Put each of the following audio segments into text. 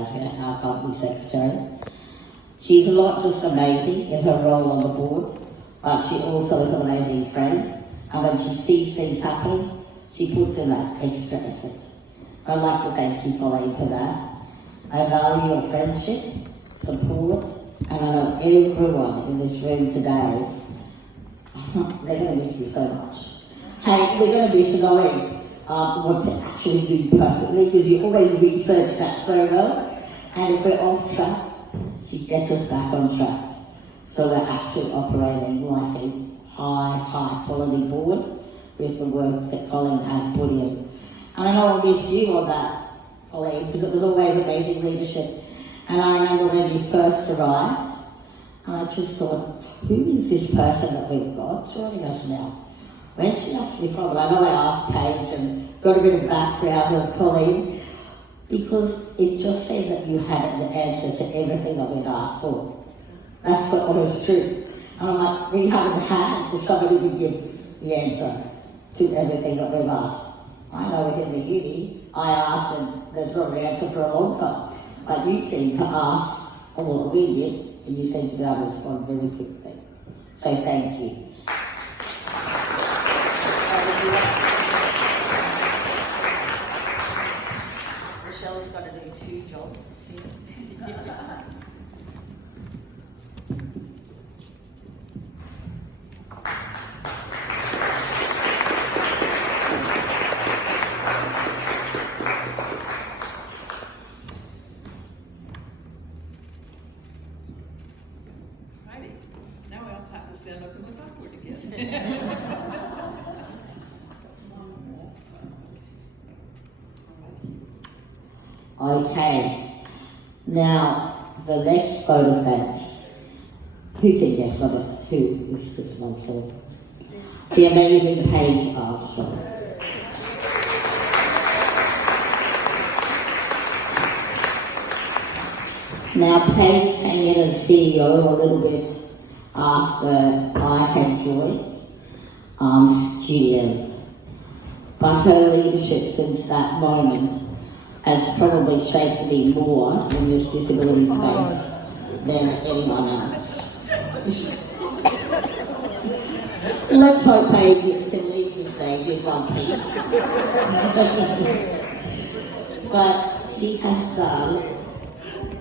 as our company secretary. She's not just amazing in her role on the board, but she also is an amazing friend. And when she sees things happening, she puts in that extra effort. I'd like to thank you, Pauline, for that. I value your friendship, support, and I know everyone in this room today, they're going to miss you so much. Hey, we're going to miss knowing what to actually do perfectly, because you always research that so well. And if we're off track, she gets us back on track. So we're actually operating like a high quality board with the work that Colin has put in. And I know I'll miss you on that, Colleen, because it was always amazing leadership. And I remember when you first arrived, and I just thought, who is this person that we've got joining us now? Where's she actually from? And I know I asked Paige and got a bit of background of Colleen, because it just seemed that you had the answer to everything that we'd asked for. That's what was true. And I'm like, we haven't had somebody who give the answer to everything that we've asked. I know within the uni, I asked and there's not an answer for a long time. But you seem to ask all that we did, and you seem to be able to respond very quickly. So thank you. Rochelle's got to do 2 jobs here. Stand up and look upward again. Okay, now the next photo thanks. Who can guess who is this one for? The amazing Paige Armstrong. Now Paige came in as CEO a little bit after I had joined QDN. But her leadership since that moment has probably shaped me more in this disability space than anyone else. Let's hope Paige can leave the stage in one piece. But she has done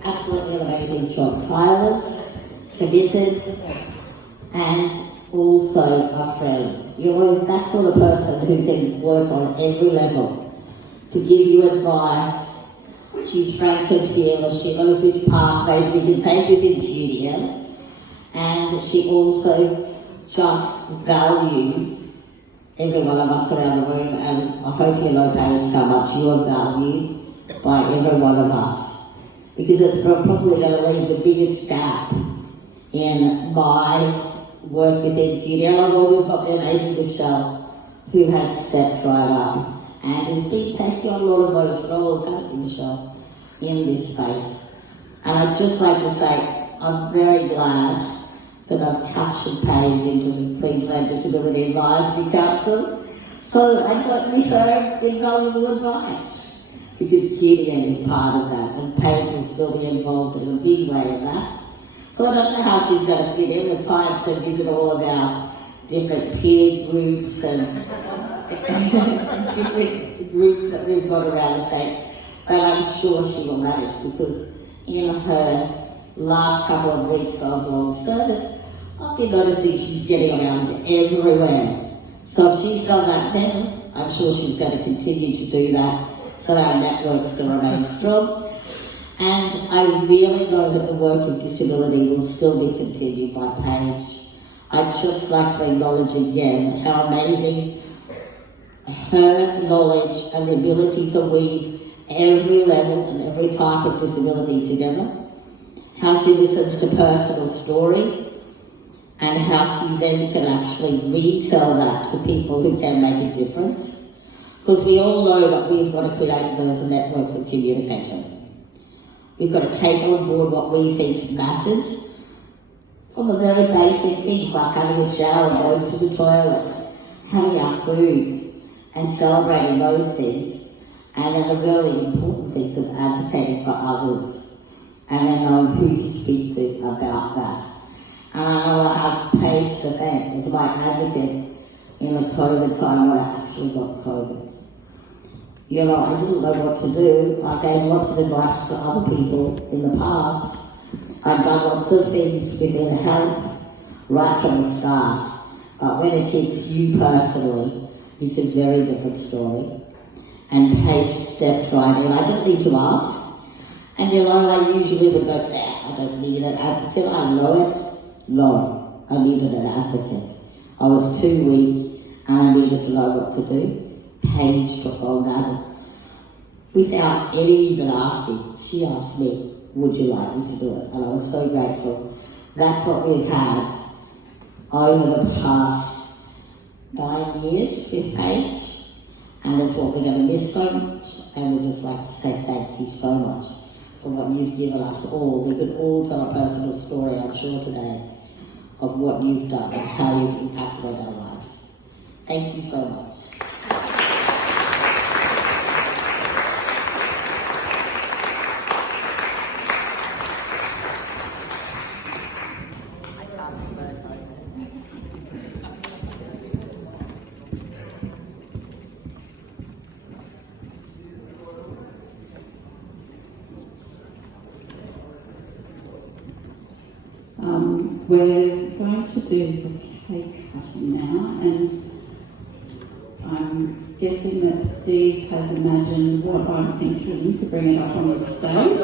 absolutely an amazing job. Tireless, committed, and also a friend. You're that sort of person who can work on every level to give you advice. She's frank and fearless. She knows which pathways we can take within QDN, and she also just values every one of us around the room, and I hope you know, Paige, how much you are valued by every one of us, because it's probably going to leave the biggest gap in my work within QDN, although we've got the amazing Michelle, who has stepped right up and has been taking on a lot of those roles, haven't you, Michelle, in this space. And I'd just like to say, I'm very glad that I've captured Paige into the Queensland Disability Advisory Council, so I don't miss her invaluable advice, because QDN is part of that, and Paige will still be involved in a big way in that. So I don't know how she's going to fit in. The time to visit all of our different peer groups and different groups that we've got around the state. But I'm sure she will manage, because in her last couple of weeks of long service, I've been noticing she's getting around everywhere. So if she's done that then, I'm sure she's going to continue to do that, so our networks can remain strong. And I really know that the work of disability will still be continued by Paige. I'd just like to acknowledge again how amazing her knowledge and the ability to weave every level and every type of disability together, how she listens to personal story, and how she then can actually retell that to people who can make a difference. Because we all know that we've got to create those networks of communication. We've got to take on board what we think matters, from the very basic things like having a shower, going to the toilet, having our food, and celebrating those things. And then the really important things of advocating for others, and then knowing who to speak to about that. And I know I have Paige to thank as my advocate in the COVID time when I actually got COVID. You know, I didn't know what to do. I gave lots of advice to other people in the past. I've done lots of things within health, right from the start. But when it hits you personally, it's a very different story. And Paige stepped right in. I didn't need to ask. And you know, I usually would go, I don't need an advocate. I know it. No, I needed an advocate. I was too weak and I needed to know what to do. Paige took hold of it. Without even asking, she asked me, would you like me to do it? And I was so grateful. That's what we've had over the past 9 years with Paige. And it's what we're going to miss so much. And we'd just like to say thank you so much for what you've given us all. We could all tell a personal story, I'm sure, today of what you've done and how you've impacted on our lives. Thank you so much. We're going to do the cake cutting now, and I'm guessing that Steve has imagined what I'm thinking to bring it up on the stage.